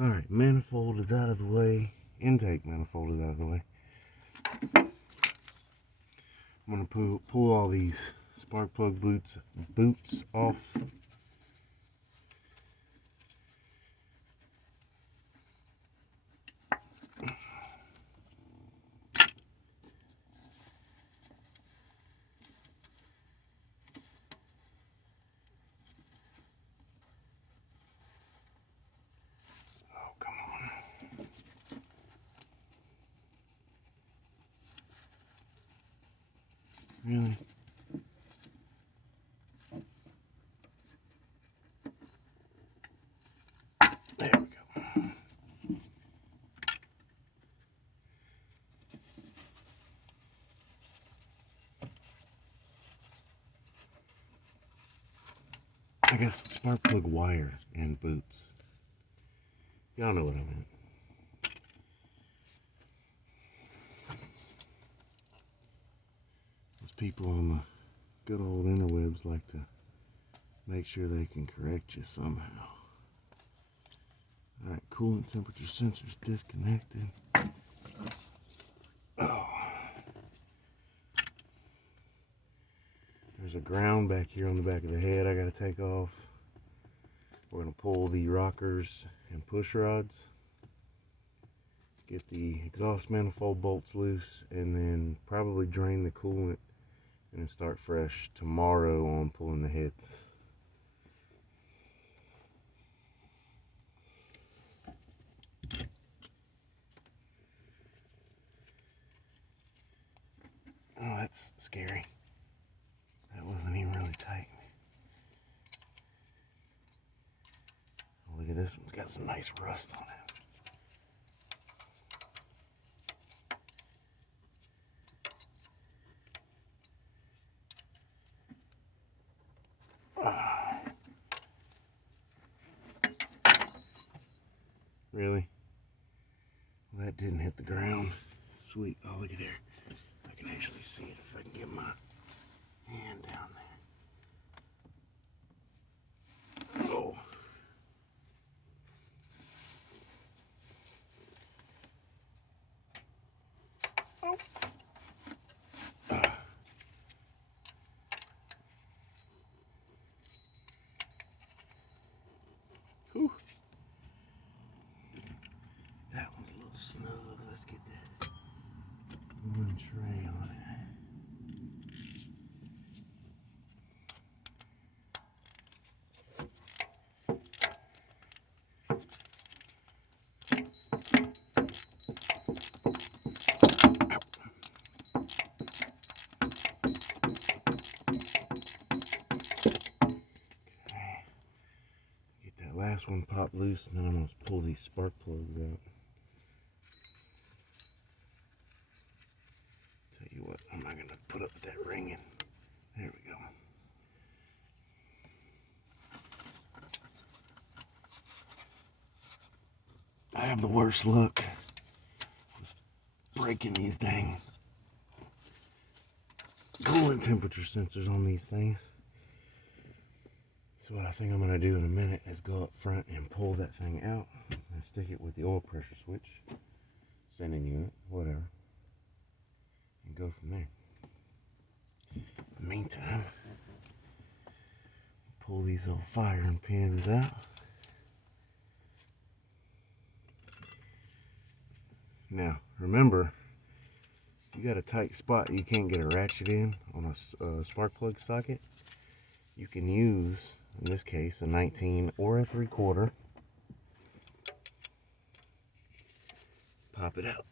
Alright, manifold is out of the way. Intake manifold is out of the way. I'm going to pull all these spark plug boots off. Oh, come on. Really? There we go. I guess spark plug wire and boots. Y'all know what I meant. Those people on the good old interwebs like to make sure they can correct you somehow. Alright, coolant temperature sensors disconnected. Oh. There's a ground back here on the back of the head I gotta take off. We're gonna pull the rockers and push rods, get the exhaust manifold bolts loose, and then probably drain the coolant and then start fresh tomorrow on pulling the heads. Oh, that's scary. That wasn't even really tight. Oh, look at this one's got some nice rust on it. Really? Well, that didn't hit the ground. Sweet. Oh, look at there. I can actually see it if I can get my hand down there. Oh. Oh. Whew. That one's a little snug. Let's get that one tray on it. Last one pop loose, and then I'm going to pull these spark plugs out. Tell you what, I'm not going to put up that ring in. There we go. I have the worst luck with breaking these dang coolant temperature sensors on these things. So what I think I'm going to do in a minute is go up front and pull that thing out and stick it with the oil pressure switch, sending unit, whatever, and go from there. In the meantime, pull these old firing pins out. Now, remember, you got a tight spot you can't get a ratchet in on a spark plug socket. You can use, in this case, a 19 or a 3/4. Pop it out.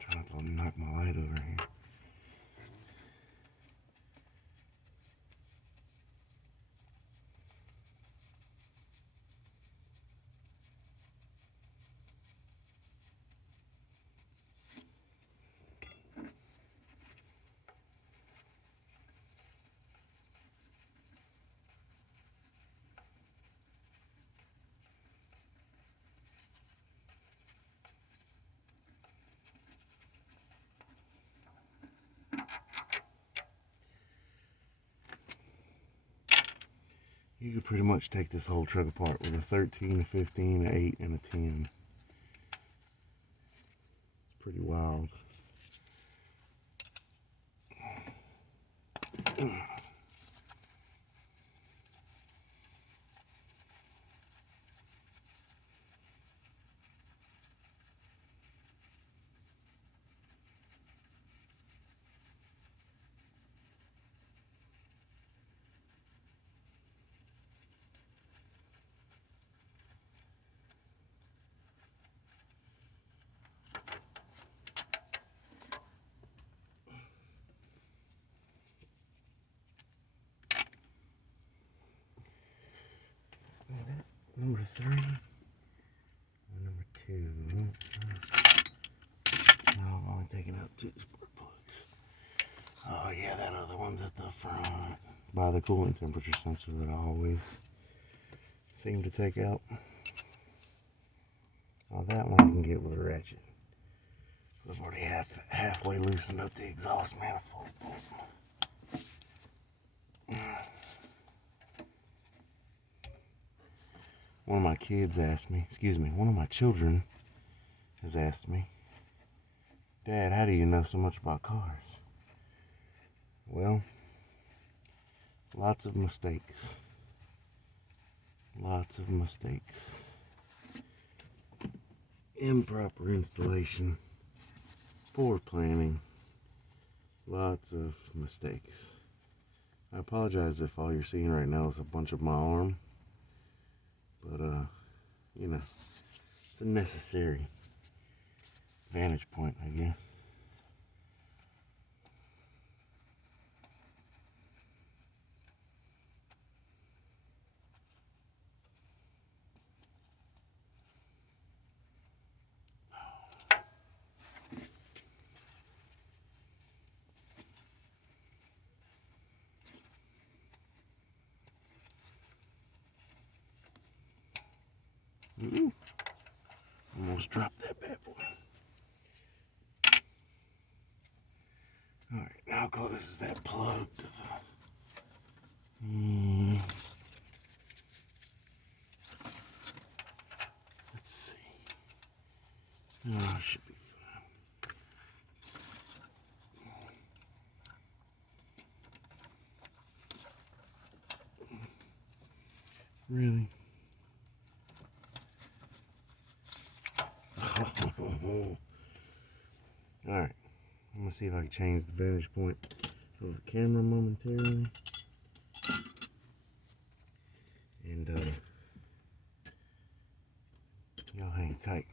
Try not to knock my light over here. You could pretty much take this whole truck apart with a 13, a 15, an 8, and a 10. It's pretty wild. Number 3 or number 2? No, I've only taken out 2 spark plugs. Oh yeah, that other one's at the front by the coolant temperature sensor that I always seem to take out. Oh, that one I can get with a ratchet. I've already halfway loosened up the exhaust manifold. One of my kids asked me, one of my children has asked me, Dad, how do you know so much about cars? Well, lots of mistakes. Lots of mistakes. Improper installation. Poor planning. Lots of mistakes. I apologize if all you're seeing right now is a bunch of my arm. But, you know, it's a necessary vantage point, I guess. Almost dropped that bad boy. Alright, now how close is that plug to the... Let's see. Oh, it should be fine. Really? Alright, I'm gonna see if I can change the vantage point of the camera momentarily. And y'all hang tight.